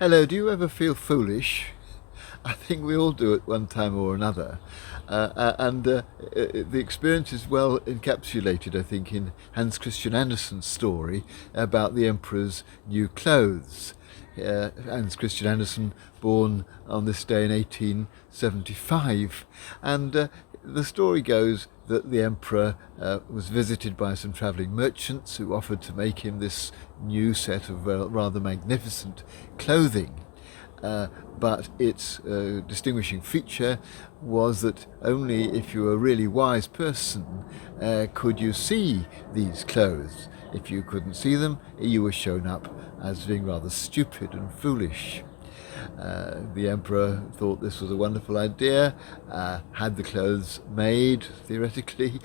Hello, do you ever feel foolish? I think we all do at one time or another. The experience is well encapsulated, I think, in Hans Christian Andersen's story about the emperor's new clothes. Hans Christian Andersen, born on this day in 1875, and the story goes that the emperor was visited by some travelling merchants who offered to make him this new set of rather magnificent clothing. Uh, but its distinguishing feature was that only if you were a really wise person could you see these clothes. If you couldn't see them, you were shown up as being rather stupid and foolish. The emperor thought this was a wonderful idea, had the clothes made, theoretically,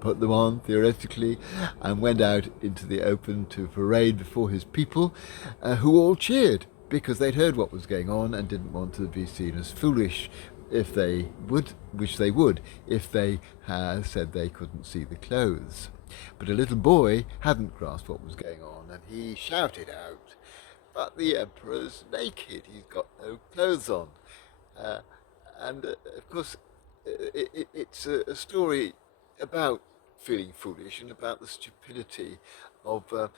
put them on, theoretically, and went out into the open to parade before his people, who all cheered because they'd heard what was going on and didn't want to be seen as foolish if they would, which they would, if they said they couldn't see the clothes. But a little boy hadn't grasped what was going on, and he shouted out, "But the emperor's naked, he's got no clothes on." Uh, and of course, it's a story about feeling foolish and about the stupidity of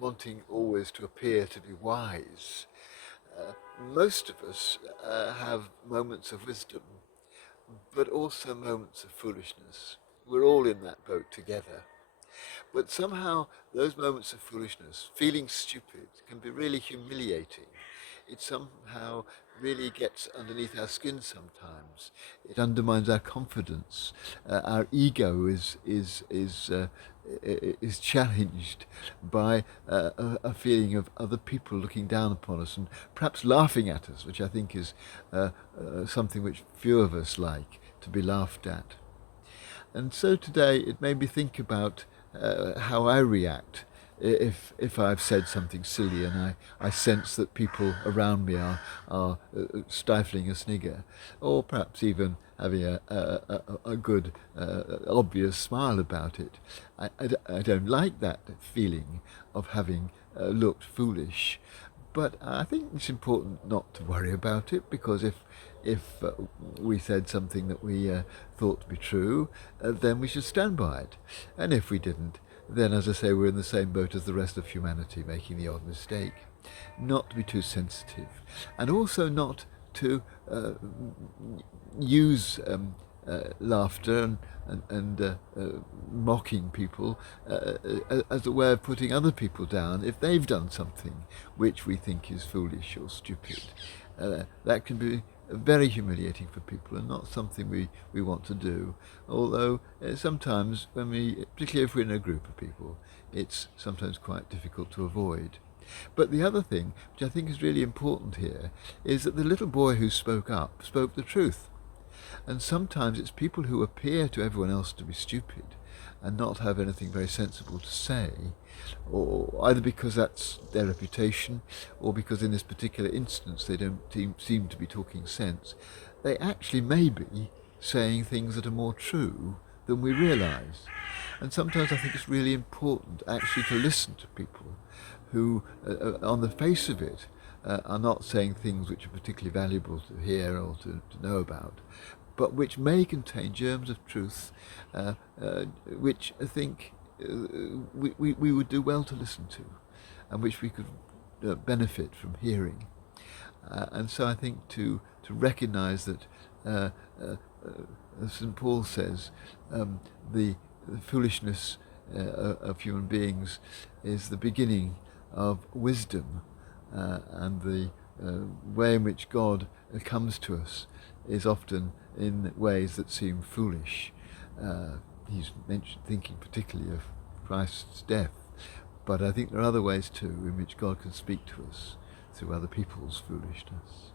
wanting always to appear to be wise. Uh, Most of us have moments of wisdom, but also moments of foolishness. We're all in that boat together. But somehow those moments of foolishness, feeling stupid, can be really humiliating. It somehow really gets underneath our skin sometimes. It undermines our confidence. Our ego is challenged by a feeling of other people looking down upon us and perhaps laughing at us, which I think is something which few of us like, to be laughed at. And so today it made me think about how I react if I've said something silly and I sense that people around me are stifling a snigger, or perhaps even having a good, obvious smile about it. I don't like that feeling of having looked foolish. But I think it's important not to worry about it, because if we said something that we thought to be true, then we should stand by it. And if we didn't, then, as I say, we're in the same boat as the rest of humanity, making the odd mistake. Not to be too sensitive, and also not to use laughter and mocking people as a way of putting other people down if they've done something which we think is foolish or stupid. That can be very humiliating for people and not something we want to do. Although sometimes, particularly if we're in a group of people, it's sometimes quite difficult to avoid. But the other thing, which I think is really important here, is that the little boy who spoke up spoke the truth. And sometimes it's people who appear to everyone else to be stupid and not have anything very sensible to say, or either because that's their reputation, or because in this particular instance they don't seem to be talking sense. They actually may be saying things that are more true than we realise. And sometimes I think it's really important actually to listen to people who, on the face of it, are not saying things which are particularly valuable to hear or to know about, but which may contain germs of truth, which I think we would do well to listen to, and which we could benefit from hearing. And so I think to recognise that, as St. Paul says, the foolishness of human beings is the beginning of wisdom, and the way in which God comes to us is often in ways that seem foolish. He's thinking particularly of Christ's death, but I think there are other ways too in which God can speak to us through other people's foolishness.